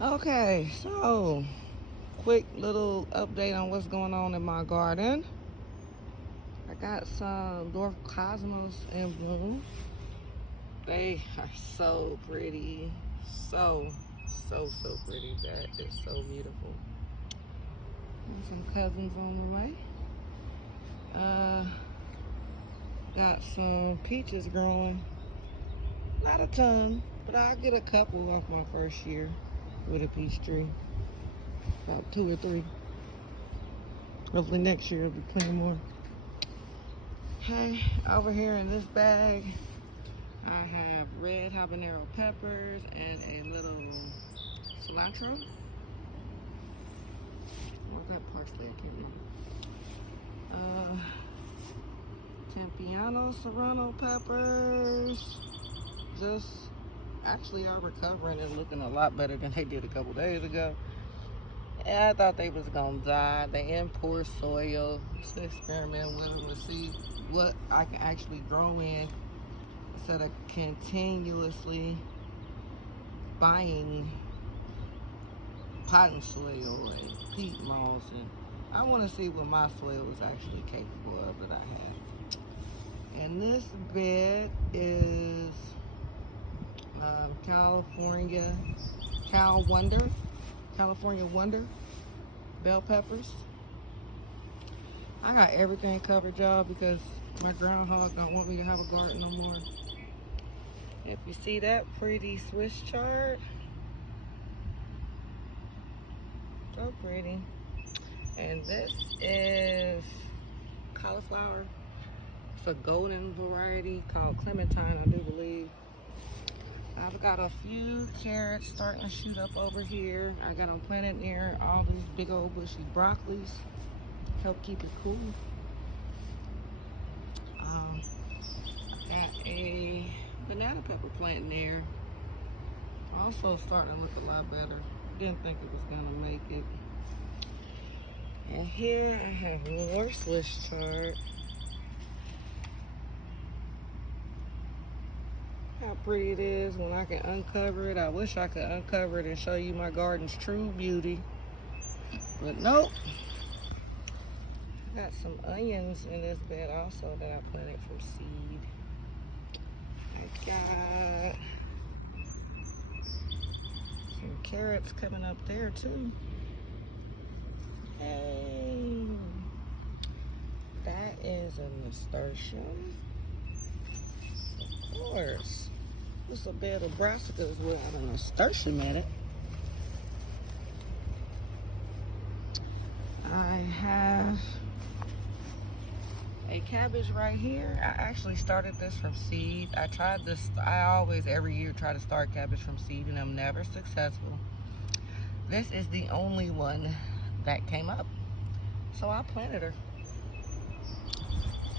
Okay, so quick little update on what's going on in my garden. I got some dwarf cosmos in bloom. They are so pretty, so pretty. That is so beautiful. And some cousins on the way. Uh, got some peaches growing. Not a ton, but I'll get a couple off my first year with a peach tree. About 2 or 3. Hopefully next year there'll be plenty more. Hey, over here in this bag, I have red habanero peppers and a little cilantro. Or is that parsley? I can't remember. Tempiano serrano peppers. Just actually are recovering and looking a lot better than they did a couple days ago. And I thought they was gonna die. They in poor soil. So experiment with them to see what I can actually grow in instead of continuously buying potting soil and peat moss. And I want to see what my soil is actually capable of that I have. And this bed is California Wonder bell peppers. I got everything covered, y'all, because my groundhog don't want me to have a garden no more. If you see that pretty Swiss chard, so pretty. And this is cauliflower. It's a golden variety called Clementine, I do believe. I've got a few carrots starting to shoot up over here. I got them planted near all these big old bushy broccolis. Help keep it cool. I got a banana pepper plant in there. Also starting to look a lot better. Didn't think it was gonna make it. And here I have more Swiss chard. How pretty it is when I can uncover it. I wish I could uncover it and show you my garden's true beauty. But nope. I got some onions in this bed also that I planted from seed. I got some carrots coming up there too. Hey, that is a nasturtium. Of course. This is a bed of brassicas without a nasturtium in it. I have a cabbage right here. I actually started this from seed. I tried this, I always every year try to start cabbage from seed and I'm never successful. This is the only one that came up. So I planted her.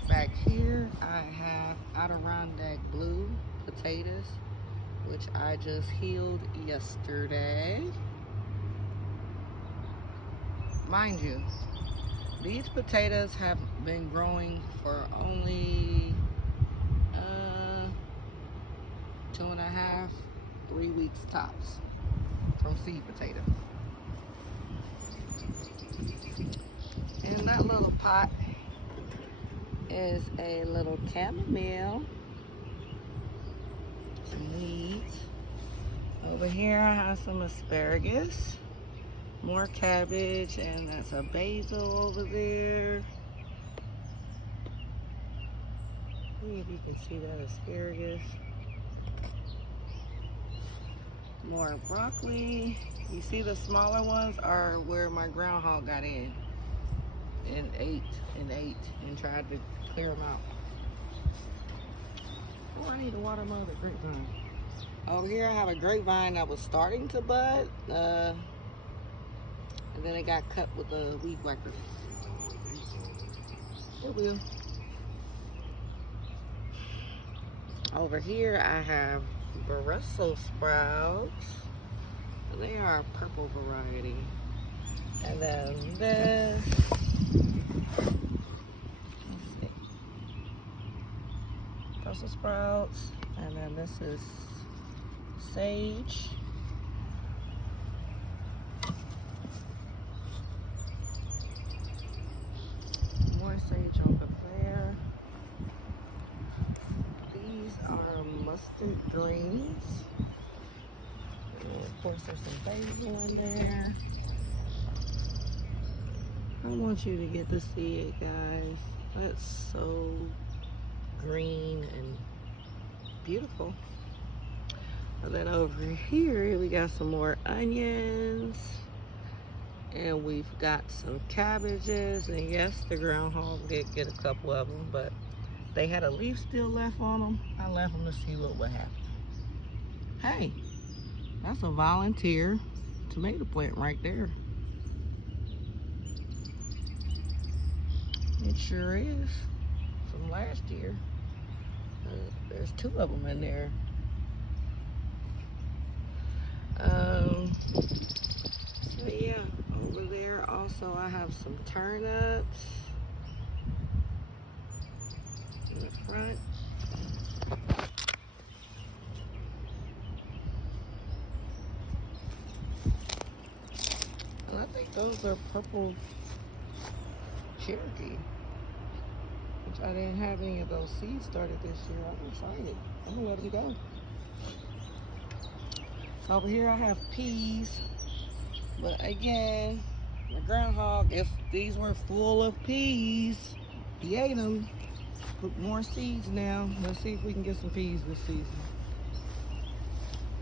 Back here I have Adirondack blue potatoes, which I just healed yesterday. Mind you, these potatoes have been growing for only 2.5, 3 weeks tops from seed potato. And that little pot is a little chamomile, some weeds. Over here I have some asparagus, more cabbage, and that's a basil over there. See if you can see that asparagus. More broccoli. You see the smaller ones are where my groundhog got in and ate and tried to clear them out. Oh, I need to water my other grapevine. Over here I have a grapevine that was starting to bud, and then it got cut with a weed whacker. It will. Over here I have Brussels sprouts. They are a purple variety. And then this, let's see, Brussels sprouts. And then this is sage. mustard greens. And of course, there's some basil in there. I want you to get to see it, guys. That's so green and beautiful. And then over here, we got some more onions. And we've got some cabbages. And yes, the groundhog did get a couple of them, but they had a leaf still left on them. I left them to see what would happen. Hey, that's a volunteer tomato plant right there. It sure is. From last year. There's two of them in there. So yeah, over there also I have some turnips in the front. And I think those are purple Cherokee, which I didn't have any of those seeds started this year. I'm excited. I'm gonna let them go. Over here I have peas, but again, the groundhog, if these were full of peas, he ate them. Put more seeds now. Let's see if we can get some peas this season.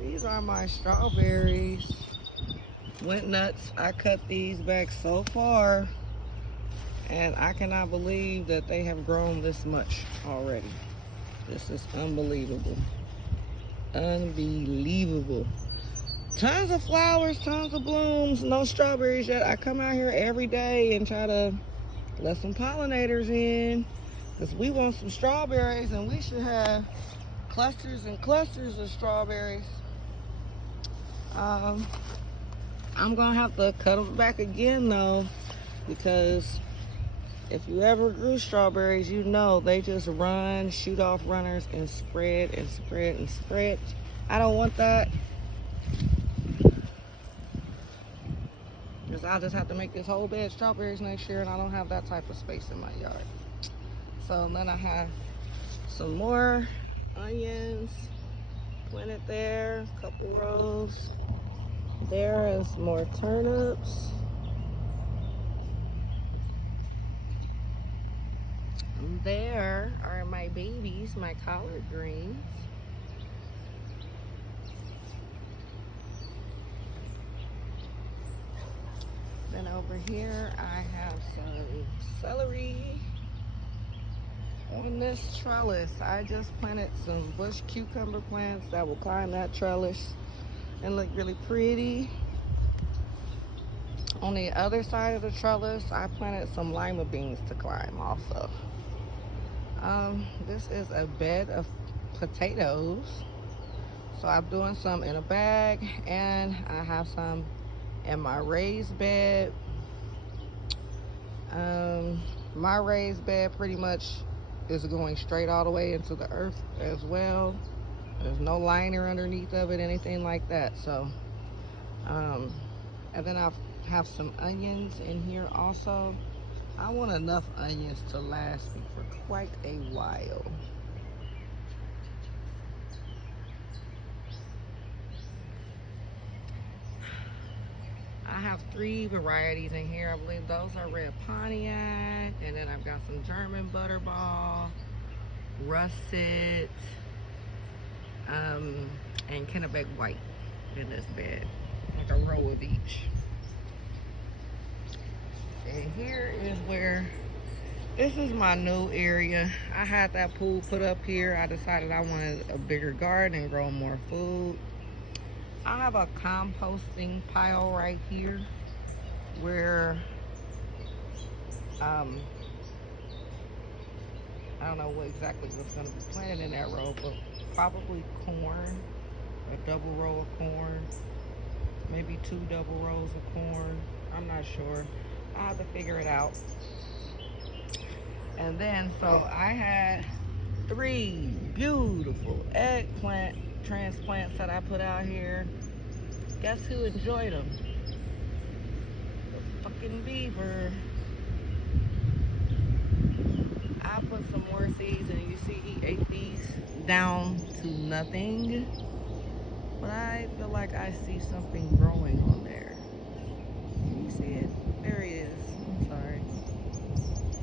These are my strawberries. Went nuts. I cut these back so far, and I cannot believe that they have grown this much already. This is unbelievable. Unbelievable. Tons of flowers, tons of blooms, no strawberries yet. I come out here every day and try to let some pollinators in, because we want some strawberries, and we should have clusters and clusters of strawberries. I'm gonna have to cut them back again though, because if you ever grew strawberries, you know they just run, shoot off runners, and spread and spread and spread. I don't want that. Because I'll just have to make this whole bed of strawberries next year, and I don't have that type of space in my yard. So then I have some more onions planted there, a couple rows. There is more turnips. And there are my babies, my collard greens. Then over here I have some celery on this trellis. I just planted some bush cucumber plants that will climb that trellis and look really pretty. On the other side of the trellis, I planted some lima beans to climb also. This is a bed of potatoes. So I'm doing some in a bag, and I have some in my raised bed. My raised bed pretty much is going straight all the way into the earth as well. There's no liner underneath of it, anything like that. So, and then I have some onions in here also. I want enough onions to last me for quite a while. I have 3 varieties in here. I believe those are red Pontiac, and then I've got some German butterball, russet, and Kennebec white in this bed, like a row of each. And here is where, this is my new area. I had that pool put up here. I decided I wanted a bigger garden and grow more food. I have a composting pile right here where I don't know what exactly what's going to be planted in that row, but probably corn, a double row of corn, maybe 2 double rows of corn. I'm not sure. I have to figure it out. And then, so I had 3 beautiful eggplant transplants that I put out here. Guess who enjoyed them? The fucking beaver. I put some more seeds, and you see he ate these down to nothing. But I feel like I see something growing on there. Can you see it? There he is. I'm sorry.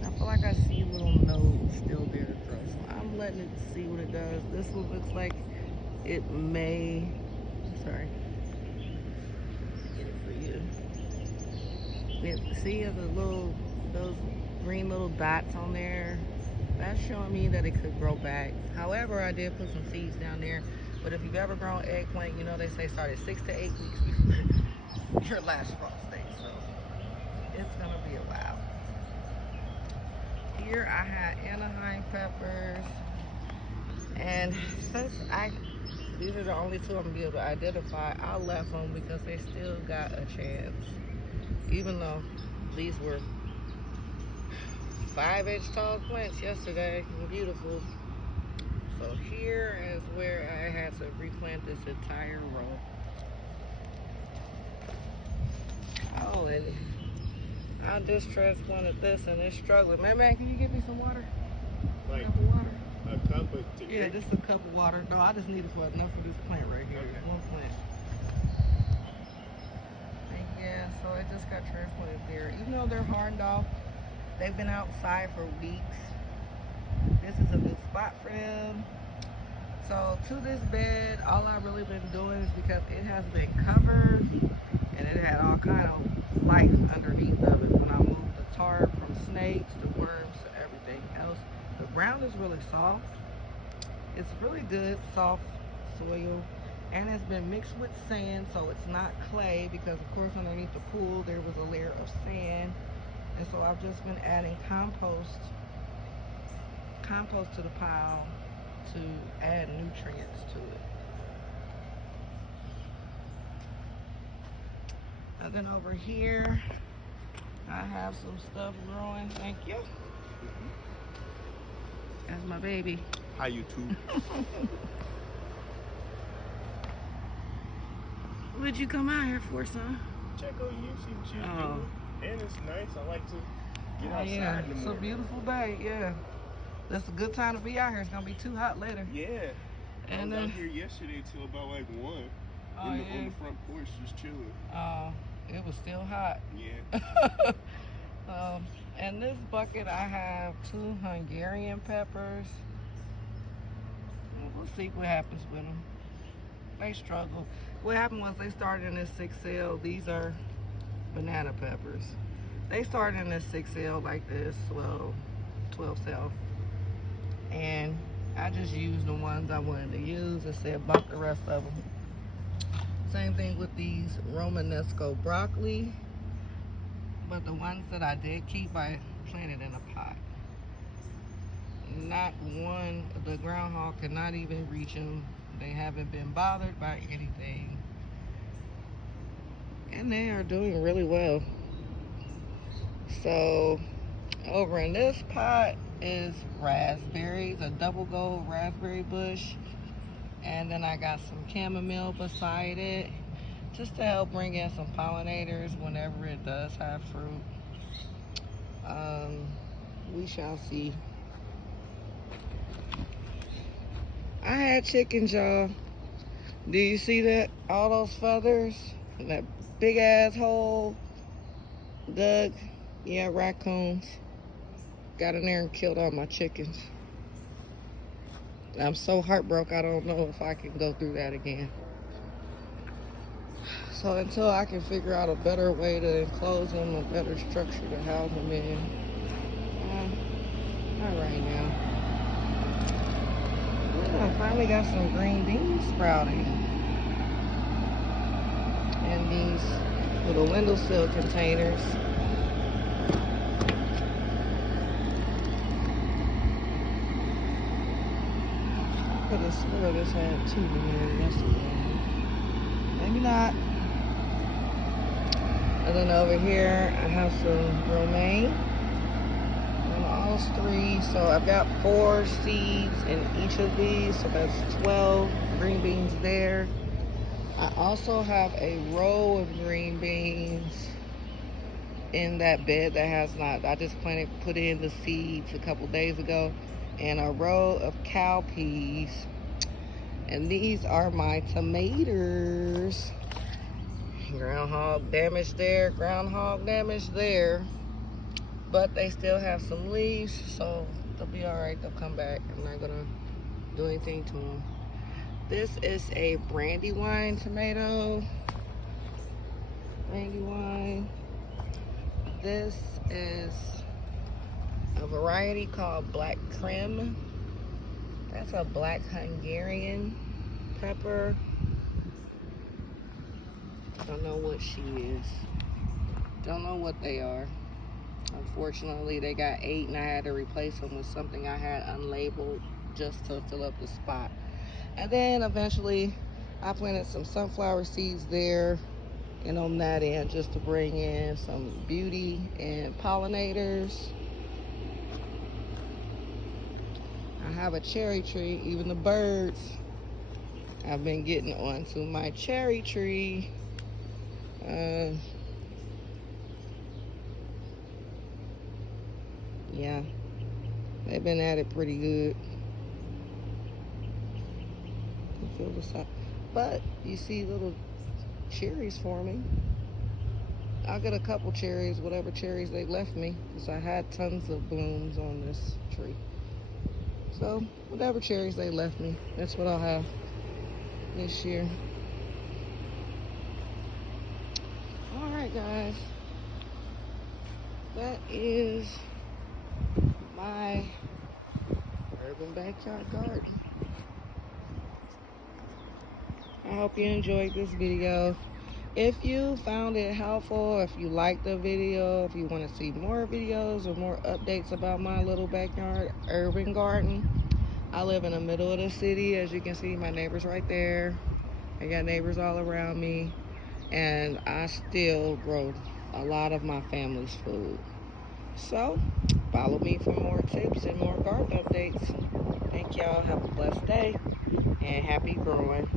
I feel like I see little nodes still there to grow. So I'm letting it see what it does. This one looks like it may. Sorry. Get it for you. See those green little dots on there? That's showing me that it could grow back. However, I did put some seeds down there. But if you've ever grown eggplant, you know they say start at 6 to 8 weeks before your last frost day. So it's gonna be a while. Here I had Anaheim peppers, and since these are the only two I'm gonna be able to identify, I left them because they still got a chance. Even though these were 5-inch tall plants yesterday, beautiful. So here is where I had to replant this entire row. Oh, and I just transplanted this and it's struggling. Man, can you give me some water? Like a cup of water? A cup of Yeah, just a cup of water. No, I just need it for enough for this plant right here. Okay. One plant. And yeah, so it just got transplanted there. Even though they're hardened off, they've been outside for weeks. This is a good spot for them. So to this bed, all I've really been doing is because it has been covered and it had all kind of life underneath of it. When I moved the tarp from snakes to worms to everything else, the ground is really soft. It's really good soft soil, and it's been mixed with sand, so it's not clay, because of course underneath the pool there was a layer of sand. And so I've just been adding compost to the pile to add nutrients to it. And then over here, I have some stuff growing. Thank you. That's my baby. Hi, YouTube. What'd you come out here for, son? Check on you, see what you're Oh. doing. And it's nice. I like to get outside Yeah, in the it's a morning. beautiful day. Yeah, that's a good time to be out here. It's gonna be too hot later. Yeah. And I was then, out here yesterday till about like 1 oh on yeah, the front porch just chilling. it was still hot. Yeah. And this bucket, I have 2 Hungarian peppers. We'll see what happens with them. They struggle. What happened was they started in this 6L. These are banana peppers. They started in this 6L like this, well, 12 cell. And I just used the ones I wanted to use and said bump the rest of them. Same thing with these Romanesco broccoli. But the ones that I did keep, I planted in a pot. Not one, the groundhog cannot even reach them. They haven't been bothered by anything. And they are doing really well. So over in this pot is raspberries, a double gold raspberry bush. And then I got some chamomile beside it, just to help bring in some pollinators whenever it does have fruit. We shall see. I had chickens, y'all. Do you see that? All those feathers? And that big ass hole dug? Yeah, raccoons. Got in there and killed all my chickens. I'm so heartbroken, I don't know if I can go through that again. So until I can figure out a better way to enclose them, a better structure to house them in. Not right now. I finally got some green beans sprouting in these little windowsill containers. I could have swore this had 2 in there yesterday. Maybe not. And then over here, I have some romaine. And all 3. So I've got 4 seeds in each of these. So that's 12 green beans there. I also have a row of green beans in that bed that has not. I just put in the seeds a couple days ago, and a row of cowpeas. And these are my tomatoes. Groundhog damage there, groundhog damage there. But they still have some leaves, so they'll be all right. They'll come back. I'm not gonna do anything to them. This is a Brandywine tomato. Brandywine. This is a variety called Black Krim. That's a black Hungarian pepper. Don't know what she is. Don't know what they are. Unfortunately, they got 8 and I had to replace them with something I had unlabeled just to fill up the spot. And then eventually I planted some sunflower seeds there and on that end just to bring in some beauty and pollinators. I have a cherry tree. Even the birds have been getting onto my cherry tree. Yeah, they've been at it pretty good. You feel the sun. But you see little cherries forming. I'll get a couple cherries, whatever cherries they left me, because I had tons of blooms on this tree. So whatever cherries they left me, that's what I'll have this year. All right, guys, that is my urban backyard garden. I hope you enjoyed this video. If you found it helpful, if you liked the video, if you want to see more videos or more updates about my little backyard urban garden, I live in the middle of the city. As you can see, my neighbor's right there. I got neighbors all around me, and I still grow a lot of my family's food. So follow me for more tips and more garden updates. Thank y'all. Have a blessed day and happy growing.